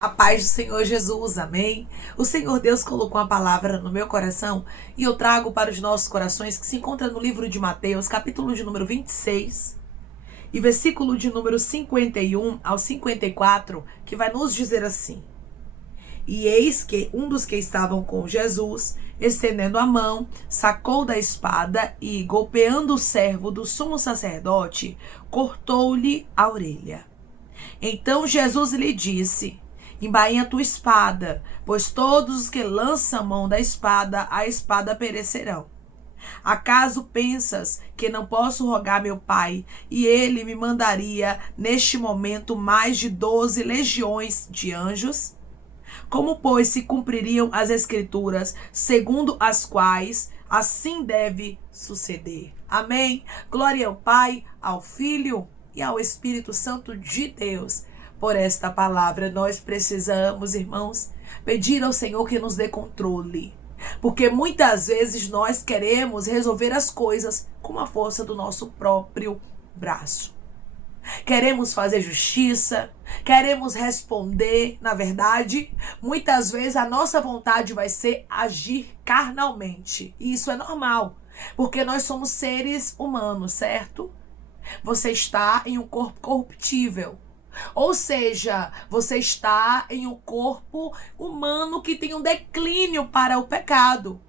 A paz do Senhor Jesus, amém? O Senhor Deus colocou uma palavra no meu coração e eu trago para os nossos corações que se encontra no livro de Mateus, capítulo de número 26 e versículo de número 51 ao 54, que vai nos dizer assim: E eis que um dos que estavam com Jesus, estendendo a mão, sacou da espada e, golpeando o servo do sumo sacerdote, cortou-lhe a orelha. Então Jesus lhe disse: Embainha tua espada, pois todos os que lançam mão da espada, a espada perecerão. Acaso pensas que não posso rogar meu pai, e ele me mandaria neste momento mais de 12 legiões de anjos? Como, pois, se cumpririam as escrituras, segundo as quais assim deve suceder? Amém? Glória ao Pai, ao Filho e ao Espírito Santo de Deus. Por esta palavra, nós precisamos, irmãos, pedir ao Senhor que nos dê controle. Porque muitas vezes nós queremos resolver as coisas com a força do nosso próprio braço. Queremos fazer justiça, queremos responder, na verdade, muitas vezes a nossa vontade vai ser agir carnalmente. E isso é normal, porque nós somos seres humanos, certo? Você está em um corpo corruptível. Ou seja, você está em um corpo humano que tem um declínio para o pecado,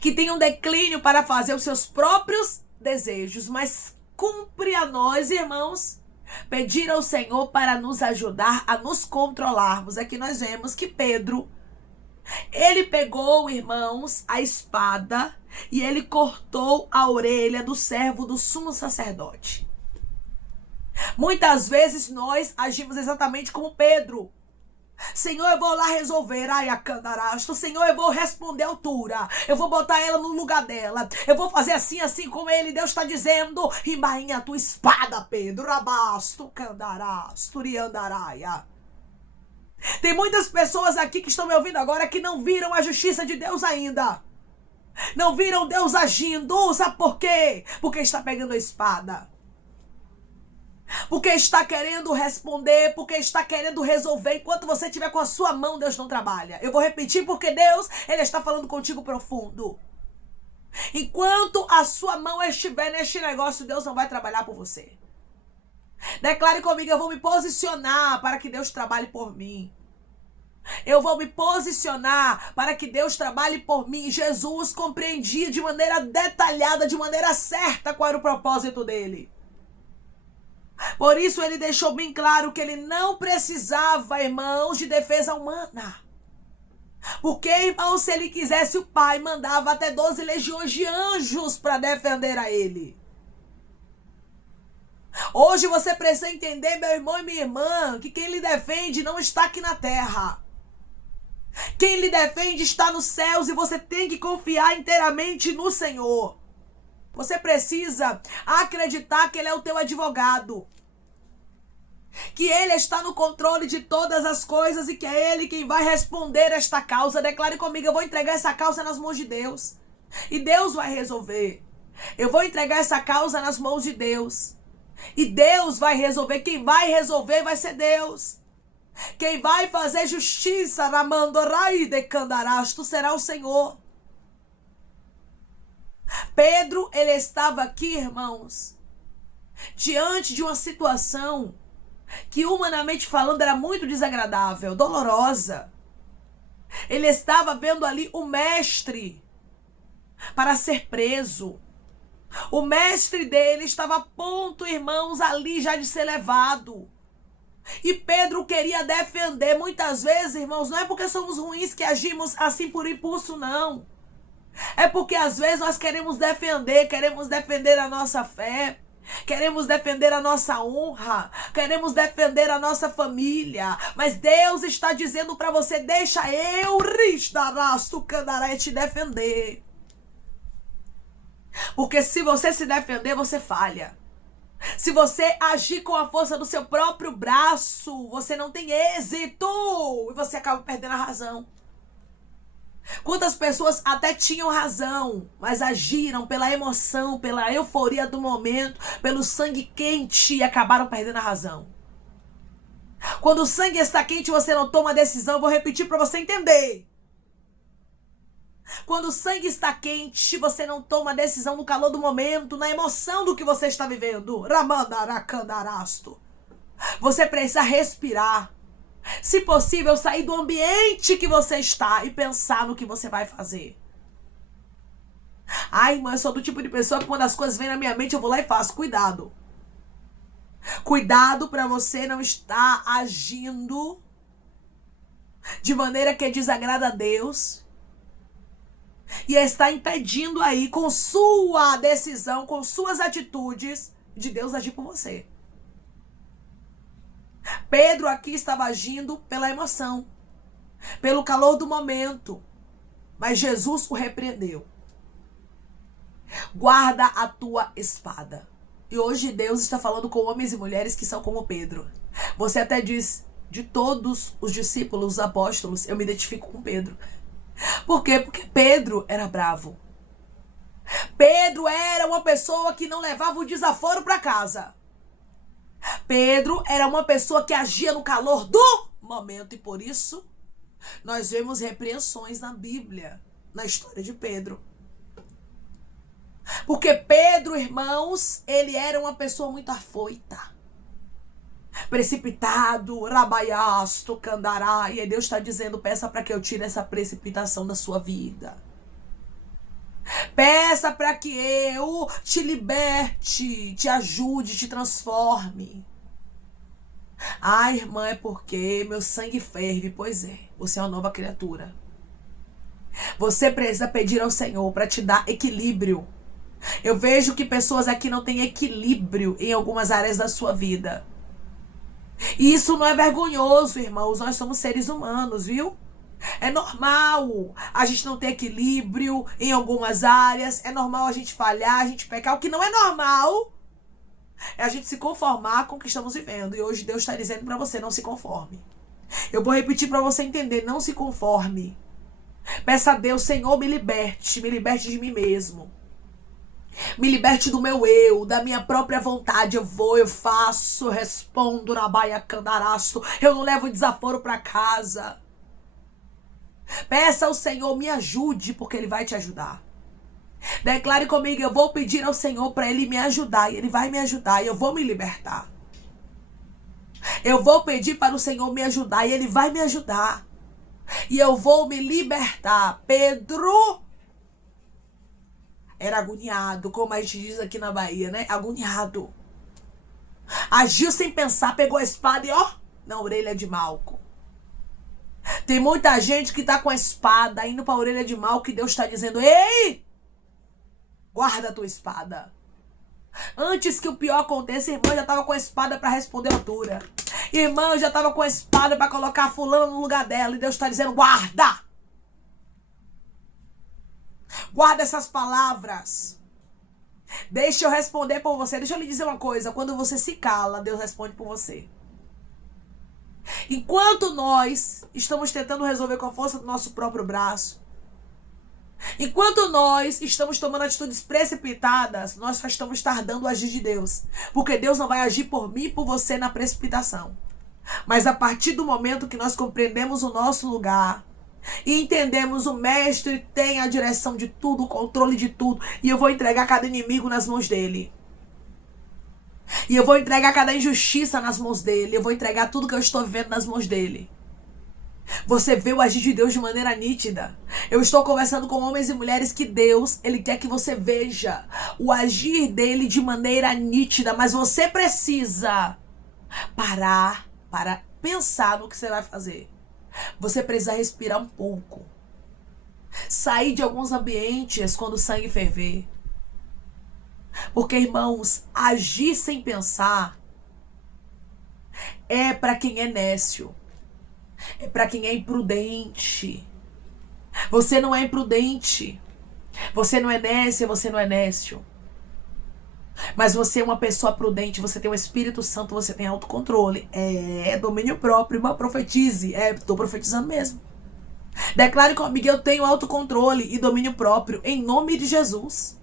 que tem um declínio para fazer os seus próprios desejos, mas cumpre a nós, irmãos, pedir ao Senhor para nos ajudar a nos controlarmos. Aqui nós vemos que Pedro, ele pegou, irmãos, a espada e ele cortou a orelha do servo do sumo sacerdote. Muitas vezes nós agimos exatamente como Pedro. Senhor, eu vou lá resolver. Ai, a candarasto. Senhor, eu vou responder à altura. Eu vou botar ela no lugar dela. Eu vou fazer assim, assim como ele. Deus está dizendo: embainha a tua espada, Pedro. Rabasto, candarasto, riandaraia. Tem muitas pessoas aqui que estão me ouvindo agora que não viram a justiça de Deus ainda. Não viram Deus agindo. Sabe por quê? Porque está pegando a espada. Porque está querendo responder, porque está querendo resolver. Enquanto você estiver com a sua mão, Deus não trabalha. Eu vou repetir, porque Deus, Ele está falando contigo profundo. Enquanto a sua mão estiver neste negócio, Deus não vai trabalhar por você. Declare comigo: eu vou me posicionar para que Deus trabalhe por mim. Eu vou me posicionar para que Deus trabalhe por mim. Jesus compreendia de maneira detalhada, de maneira certa, qual era o propósito dele. Por isso ele deixou bem claro que ele não precisava, irmãos, de defesa humana. Porque, irmãos, se ele quisesse, o Pai mandava até 12 legiões de anjos para defender a ele. Hoje você precisa entender, meu irmão e minha irmã, que quem lhe defende não está aqui na terra. Quem lhe defende está nos céus e você tem que confiar inteiramente no Senhor. Você precisa acreditar que Ele é o teu advogado. Que Ele está no controle de todas as coisas e que é Ele quem vai responder esta causa. Declare comigo: eu vou entregar essa causa nas mãos de Deus. E Deus vai resolver. Eu vou entregar essa causa nas mãos de Deus. E Deus vai resolver. Quem vai resolver vai ser Deus. Quem vai fazer justiça, Ramandorai de Candarasto, será o Senhor. Pedro, ele estava aqui, irmãos, diante de uma situação que, humanamente falando, era muito desagradável, dolorosa. Ele estava vendo ali o mestre para ser preso. O mestre dele estava a ponto, irmãos, ali já de ser levado. E Pedro queria defender. Muitas vezes, irmãos, não é porque somos ruins que agimos assim por impulso, não. É porque às vezes nós queremos defender a nossa fé, queremos defender a nossa honra, queremos defender a nossa família. Mas Deus está dizendo para você: deixa eu, Ristarasto Candaré, te defender. Porque se você se defender, você falha. Se você agir com a força do seu próprio braço, você não tem êxito e você acaba perdendo a razão. Quantas pessoas até tinham razão, mas agiram pela emoção, pela euforia do momento, pelo sangue quente e acabaram perdendo a razão. Quando o sangue está quente, você não toma decisão. Eu vou repetir para você entender. Quando o sangue está quente, você não toma decisão no calor do momento, na emoção do que você está vivendo. Ramandaracandarasto. Você precisa respirar. Se possível, sair do ambiente que você está e pensar no que você vai fazer. Ai, irmã, eu sou do tipo de pessoa que quando as coisas vêm na minha mente, eu vou lá e faço. Cuidado. Cuidado para você não estar agindo de maneira que desagrada a Deus e está impedindo aí com sua decisão, com suas atitudes, de Deus agir por você. Pedro aqui estava agindo pela emoção, pelo calor do momento, mas Jesus o repreendeu. Guarda a tua espada. E hoje Deus está falando com homens e mulheres que são como Pedro. Você até diz, de todos os discípulos, os apóstolos, eu me identifico com Pedro. Por quê? Porque Pedro era bravo. Pedro era uma pessoa que não levava o desaforo para casa. Pedro era uma pessoa que agia no calor do momento. E por isso, nós vemos repreensões na Bíblia, na história de Pedro. Porque Pedro, irmãos, ele era uma pessoa muito afoita, precipitado, rabaiasto, candará. E aí Deus está dizendo, peça para que eu tire essa precipitação da sua vida. Peça para que eu te liberte, te ajude, te transforme. Ah, irmã, é porque meu sangue ferve. Pois é, você é uma nova criatura. Você precisa pedir ao Senhor para te dar equilíbrio. Eu vejo que pessoas aqui não têm equilíbrio em algumas áreas da sua vida. E isso não é vergonhoso, irmãos. Nós somos seres humanos, viu? É normal a gente não ter equilíbrio em algumas áreas. É normal a gente falhar, a gente pecar. O que não é normal é a gente se conformar com o que estamos vivendo. E hoje Deus está dizendo para você, não se conforme. Eu vou repetir para você entender, não se conforme. Peça a Deus, Senhor, me liberte de mim mesmo. Me liberte do meu eu, da minha própria vontade. Eu vou, eu faço, eu respondo, rabaia candaraço. Eu não levo desaforo para casa. Peça ao Senhor, me ajude, porque Ele vai te ajudar. Declare comigo, eu vou pedir ao Senhor para Ele me ajudar. E Ele vai me ajudar e eu vou me libertar. Eu vou pedir para o Senhor me ajudar e Ele vai me ajudar. E eu vou me libertar. Pedro era agoniado, como a gente diz aqui na Bahia, né? Agoniado. Agiu sem pensar, pegou a espada e ó, na orelha de Malco. Tem muita gente que tá com a espada indo pra orelha de Malco e Deus está dizendo, ei, guarda a tua espada. Antes que o pior aconteça, a irmã já tava com a espada para responder a altura. Irmã já tava com a espada para colocar a fulana no lugar dela. E Deus está dizendo, guarda. Guarda essas palavras. Deixa eu responder por você. Deixa eu lhe dizer uma coisa. Quando você se cala, Deus responde por você. Enquanto nós estamos tentando resolver com a força do nosso próprio braço, enquanto nós estamos tomando atitudes precipitadas, nós só estamos tardando o agir de Deus. Porque Deus não vai agir por mim e por você na precipitação. Mas a partir do momento que nós compreendemos o nosso lugar e entendemos o Mestre tem a direção de tudo, o controle de tudo, e eu vou entregar cada inimigo nas mãos dele. E eu vou entregar cada injustiça nas mãos dele. Eu vou entregar tudo que eu estou vivendo nas mãos dele. Você vê o agir de Deus de maneira nítida. Eu estou conversando com homens e mulheres que Deus, Ele quer que você veja o agir dele de maneira nítida. Mas você precisa parar para pensar no que você vai fazer. Você precisa respirar um pouco. Sair de alguns ambientes quando o sangue ferver. Porque, irmãos, agir sem pensar é para quem é nécio. É para quem é imprudente. Você não é imprudente. Você não é nécia, você não é nécio. Mas você é uma pessoa prudente, você tem o Espírito Santo, você tem autocontrole. É domínio próprio, irmã, profetize. Estou profetizando mesmo. Declare comigo, eu tenho autocontrole e domínio próprio, em nome de Jesus.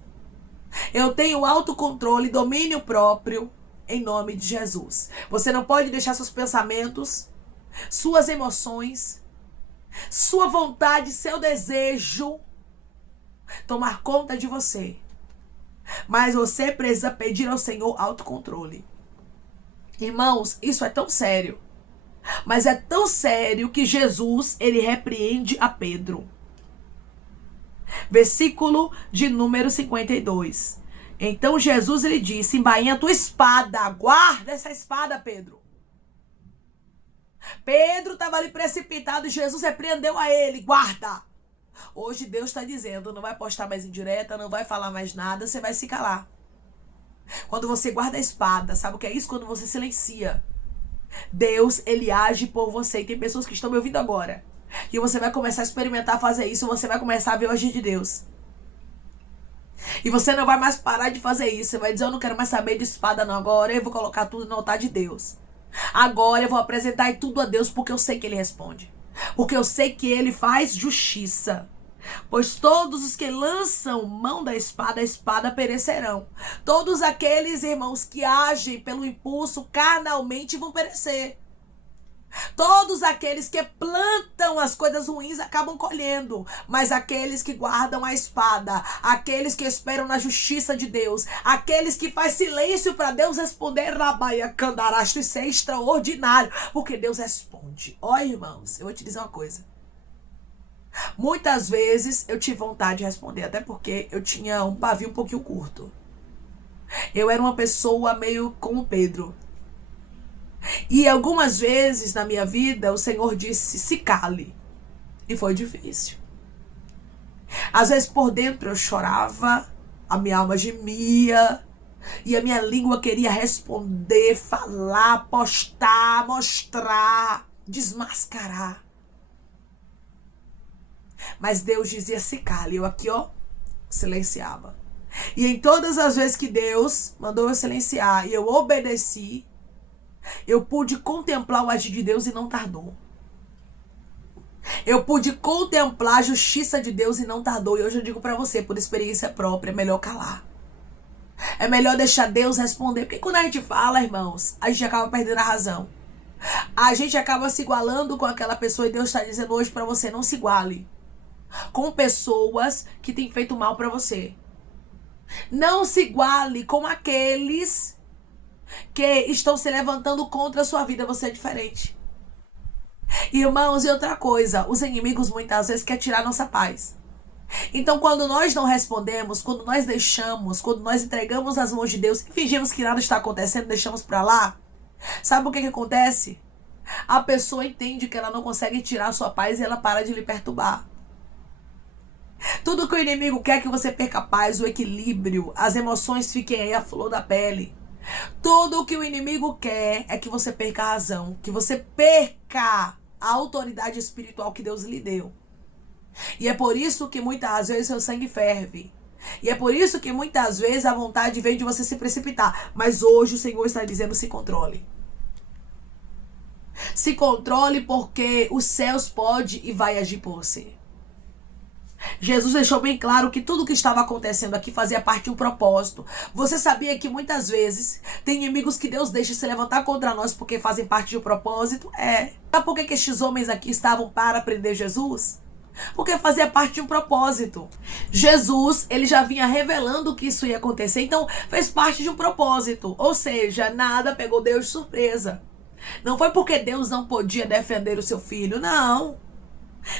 Eu tenho autocontrole e domínio próprio, em nome de Jesus. Você não pode deixar seus pensamentos, suas emoções, sua vontade, seu desejo tomar conta de você. Mas você precisa pedir ao Senhor autocontrole. Irmãos, isso é tão sério. Mas é tão sério que Jesus, ele repreende a Pedro. Versículo de número 52. Então Jesus, ele disse: embainha a tua espada, guarda essa espada, Pedro. Pedro estava ali precipitado e Jesus repreendeu a ele: guarda. Hoje Deus está dizendo: não vai postar mais indireta, não vai falar mais nada, você vai se calar. Quando você guarda a espada, sabe o que é isso? Quando você silencia. Deus, ele age por você. E tem pessoas que estão me ouvindo agora. E você vai começar a experimentar fazer isso, você vai começar a ver o agir de Deus. E você não vai mais parar de fazer isso. Você vai dizer: eu não quero mais saber de espada não, agora eu vou colocar tudo no altar de Deus. Agora eu vou apresentar tudo a Deus, porque eu sei que ele responde. Porque eu sei que ele faz justiça. Pois todos os que lançam mão da espada, a espada perecerão. Todos aqueles, irmãos, que agem pelo impulso carnalmente vão perecer. Todos aqueles que plantam as coisas ruins acabam colhendo. Mas aqueles que guardam a espada, aqueles que esperam na justiça de Deus, aqueles que fazem silêncio para Deus responder, Rabaia Candarasto, isso é extraordinário, porque Deus responde. Ó, irmãos, eu vou te dizer uma coisa. Muitas vezes eu tive vontade de responder, até porque eu tinha um pavio um pouquinho curto. Eu era uma pessoa meio como Pedro. E algumas vezes na minha vida o Senhor disse: se cale. E foi difícil. Às vezes por dentro eu chorava, a minha alma gemia, e a minha língua queria responder, falar, postar, mostrar, desmascarar. Mas Deus dizia: se cale. Eu aqui, ó, silenciava. E em todas as vezes que Deus mandou eu silenciar e eu obedeci, eu pude contemplar o agir de Deus e não tardou. Eu pude contemplar a justiça de Deus e não tardou. E hoje eu digo pra você, por experiência própria, é melhor calar. É melhor deixar Deus responder. Porque quando a gente fala, irmãos, a gente acaba perdendo a razão. A gente acaba se igualando com aquela pessoa e Deus está dizendo hoje pra você: não se iguale com pessoas que têm feito mal pra você. Não se iguale com aqueles que estão se levantando contra a sua vida. Você é diferente. Irmãos, e outra coisa, os inimigos muitas vezes querem tirar nossa paz. Então, quando nós não respondemos, quando nós deixamos, quando nós entregamos as mãos de Deus e fingimos que nada está acontecendo, deixamos pra lá, sabe o que acontece? A pessoa entende que ela não consegue tirar a sua paz e ela para de lhe perturbar. Tudo que o inimigo quer é que você perca a paz, o equilíbrio, as emoções fiquem aí à flor da pele. Tudo o que o inimigo quer é que você perca a razão, que você perca a autoridade espiritual que Deus lhe deu. E é por isso que muitas vezes seu sangue ferve. E é por isso que muitas vezes a vontade vem de você se precipitar. Mas hoje o Senhor está dizendo: se controle. Se controle, porque os céus pode e vai agir por você. Jesus deixou bem claro que tudo que estava acontecendo aqui fazia parte de um propósito. Você sabia que muitas vezes tem inimigos que Deus deixa se levantar contra nós porque fazem parte de um propósito? Sabe por que estes homens aqui estavam para prender Jesus? Porque fazia parte de um propósito. Jesus, ele já vinha revelando que isso ia acontecer, então fez parte de um propósito. Ou seja, nada pegou Deus de surpresa. Não foi porque Deus não podia defender o seu filho, não.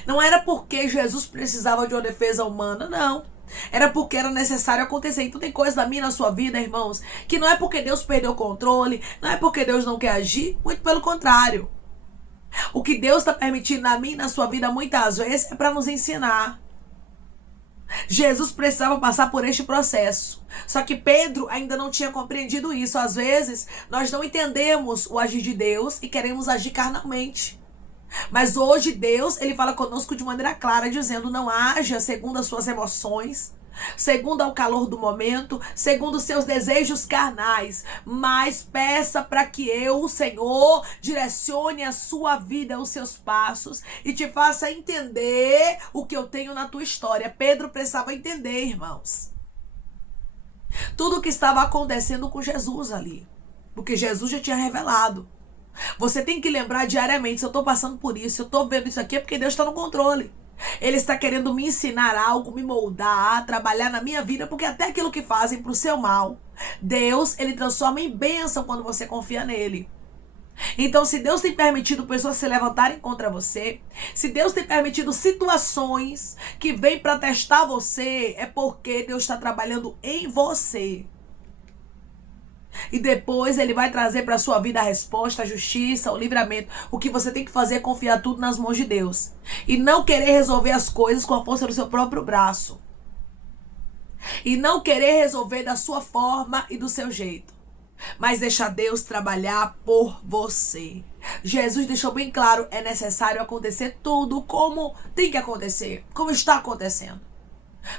Não era porque Jesus precisava de uma defesa humana, não. Era porque era necessário acontecer. Então tem coisas da minha na sua vida, irmãos, que não é porque Deus perdeu o controle, não é porque Deus não quer agir, muito pelo contrário. O que Deus está permitindo na minha e na sua vida muitas vezes é para nos ensinar. Jesus precisava passar por este processo. Só que Pedro ainda não tinha compreendido isso. Às vezes, nós não entendemos o agir de Deus e queremos agir carnalmente. Mas hoje Deus, ele fala conosco de maneira clara, dizendo: não haja segundo as suas emoções, segundo o calor do momento, segundo os seus desejos carnais, mas peça para que eu, o Senhor, direcione a sua vida, os seus passos e te faça entender o que eu tenho na tua história. Pedro precisava entender, irmãos, tudo o que estava acontecendo com Jesus ali. porque Jesus já tinha revelado. Você tem que lembrar diariamente, se eu estou passando por isso, se eu estou vendo isso aqui, é porque Deus está no controle. Ele está querendo me ensinar algo, me moldar, trabalhar na minha vida, porque até aquilo que fazem para o seu mal, Deus, ele transforma em bênção quando você confia nele. Então, se Deus tem permitido pessoas se levantarem contra você, se Deus tem permitido situações que vêm para testar você, é porque Deus está trabalhando em você. E depois ele vai trazer para sua vida a resposta, a justiça, o livramento. O que você tem que fazer é confiar tudo nas mãos de Deus. E não querer resolver as coisas com a força do seu próprio braço. E não querer resolver da sua forma e do seu jeito. Mas deixar Deus trabalhar por você. Jesus deixou bem claro, é necessário acontecer tudo como tem que acontecer, como está acontecendo.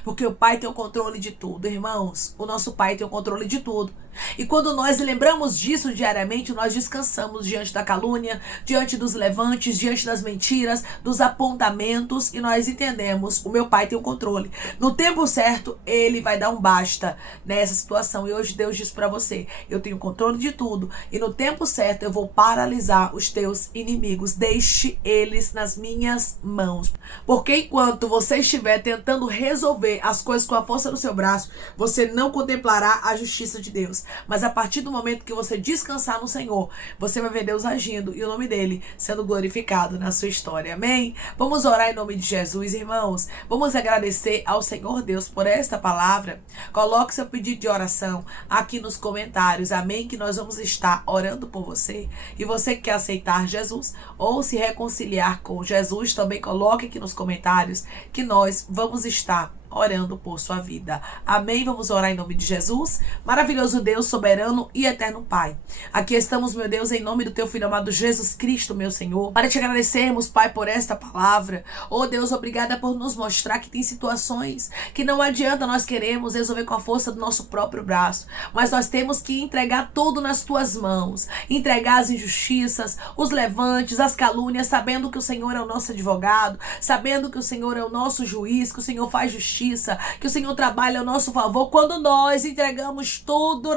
Porque o Pai tem o controle de tudo, irmãos. O nosso Pai tem o controle de tudo. E quando nós lembramos disso diariamente, nós descansamos diante da calúnia, diante dos levantes, diante das mentiras, dos apontamentos, e nós entendemos, o meu Pai tem o controle. No tempo certo, Ele vai dar um basta nessa situação. E hoje Deus diz para você, eu tenho controle de tudo, e no tempo certo eu vou paralisar os teus inimigos. Deixe eles nas minhas mãos. Porque enquanto você estiver tentando resolver as coisas com a força do seu braço, você não contemplará a justiça de Deus. Mas a partir do momento que você descansar no Senhor, você vai ver Deus agindo e o nome dele sendo glorificado na sua história. Amém? Vamos orar em nome de Jesus, irmãos. Vamos agradecer ao Senhor Deus por esta palavra. Coloque seu pedido de oração aqui nos comentários. Amém? Que nós vamos estar orando por você. E você que quer aceitar Jesus ou se reconciliar com Jesus, também coloque aqui nos comentários que nós vamos estar orando por sua vida. Amém? Vamos orar em nome de Jesus. Maravilhoso Deus, soberano e eterno Pai. Aqui estamos, meu Deus, em nome do teu Filho amado Jesus Cristo, meu Senhor, para te agradecermos, Pai, por esta palavra. Oh Deus, obrigada por nos mostrar que tem situações que não adianta nós queremos resolver com a força do nosso próprio braço, mas nós temos que entregar tudo nas tuas mãos, entregar as injustiças, os levantes, as calúnias, sabendo que o Senhor é o nosso advogado, sabendo que o Senhor é o nosso juiz, que o Senhor faz justiça, que o Senhor trabalha ao nosso favor, quando nós entregamos tudo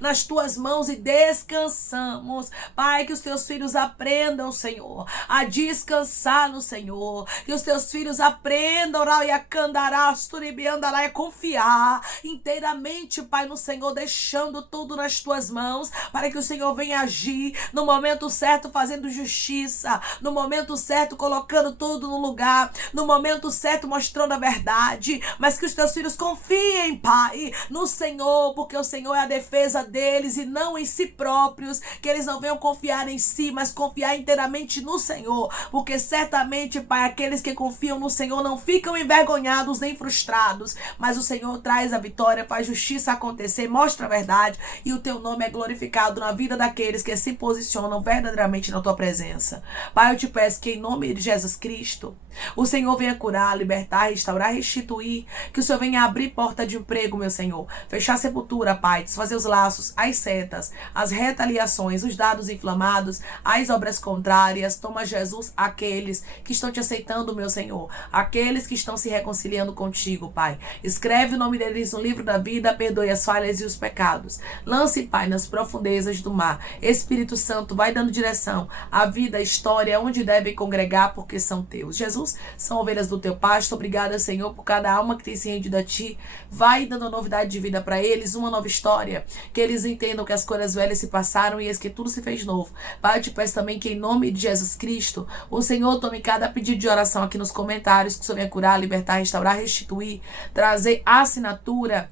nas tuas mãos e descansamos. Pai, que os teus filhos aprendam, Senhor, a descansar no Senhor, que os teus filhos aprendam a confiar inteiramente, Pai, no Senhor, deixando tudo nas tuas mãos, para que o Senhor venha agir no momento certo, fazendo justiça, no momento certo, colocando tudo no lugar, no momento certo, mostrando a verdade, mas que os teus filhos confiem, Pai, no Senhor, porque o Senhor é a defesa deles e não em si próprios, que eles não venham confiar em si, mas confiar inteiramente no Senhor, porque certamente, Pai, aqueles que confiam no Senhor não ficam envergonhados nem frustrados, mas o Senhor traz a vitória, faz justiça acontecer, mostra a verdade e o teu nome é glorificado na vida daqueles que se posicionam verdadeiramente na tua presença. Pai, eu te peço que em nome de Jesus Cristo, o Senhor venha curar, libertar, restaurar, restituir, que o Senhor venha abrir porta de emprego, meu Senhor, fechar a sepultura, Pai, desfazer os laços, as setas, as retaliações, os dados inflamados, as obras contrárias. Toma, Jesus, aqueles que estão te aceitando, meu Senhor, aqueles que estão se reconciliando contigo, Pai, escreve o nome deles no livro da vida, perdoe as falhas e os pecados, lance, Pai, nas profundezas do mar. Espírito Santo, vai dando direção à vida, à história, onde devem congregar, porque são teus. Jesus, são ovelhas do teu pasto. Obrigada, Senhor, por cada alma que tem se rendido a ti. Vai dando novidade de vida para eles, uma nova história, que eles entendam que as coisas velhas se passaram e eis que tudo se fez novo. Pai, eu te peço também que em nome de Jesus Cristo, o Senhor tome cada pedido de oração aqui nos comentários, que o Senhor venha curar, libertar, restaurar, restituir, trazer assinatura,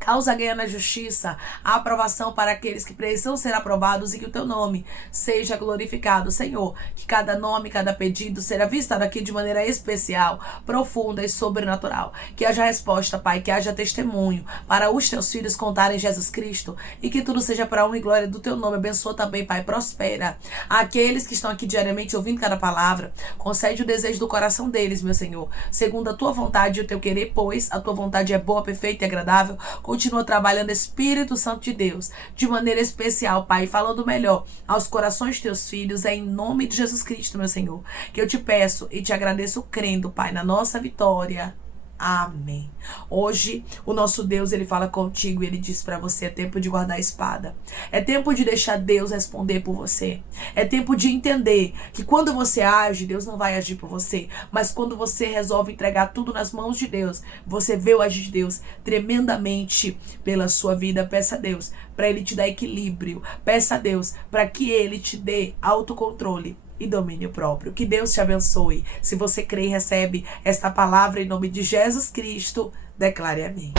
causa ganha na justiça, a aprovação para aqueles que precisam ser aprovados e que o teu nome seja glorificado, Senhor. Que cada nome, cada pedido será visitado aqui de maneira especial, profunda e sobrenatural. Que haja resposta, Pai, que haja testemunho para os teus filhos contarem Jesus Cristo e que tudo seja para a honra e glória do teu nome. Abençoa também, Pai, prospera aqueles que estão aqui diariamente ouvindo cada palavra. Concede o desejo do coração deles, meu Senhor, segundo a tua vontade e o teu querer, pois a tua vontade é boa, perfeita e agradável. Continua trabalhando, Espírito Santo de Deus, de maneira especial, Pai, falando melhor aos corações de teus filhos, é em nome de Jesus Cristo, meu Senhor, que eu te peço e te agradeço crendo, Pai, na nossa vitória. Amém. Hoje, o nosso Deus, ele fala contigo e ele diz para você, é tempo de guardar a espada. É tempo de deixar Deus responder por você. É tempo de entender que quando você age, Deus não vai agir por você. Mas quando você resolve entregar tudo nas mãos de Deus, você vê o agir de Deus tremendamente pela sua vida. Peça a Deus para ele te dar equilíbrio. Peça a Deus para que ele te dê autocontrole e domínio próprio. Que Deus te abençoe. Se você crê e recebe esta palavra em nome de Jesus Cristo, declare amém.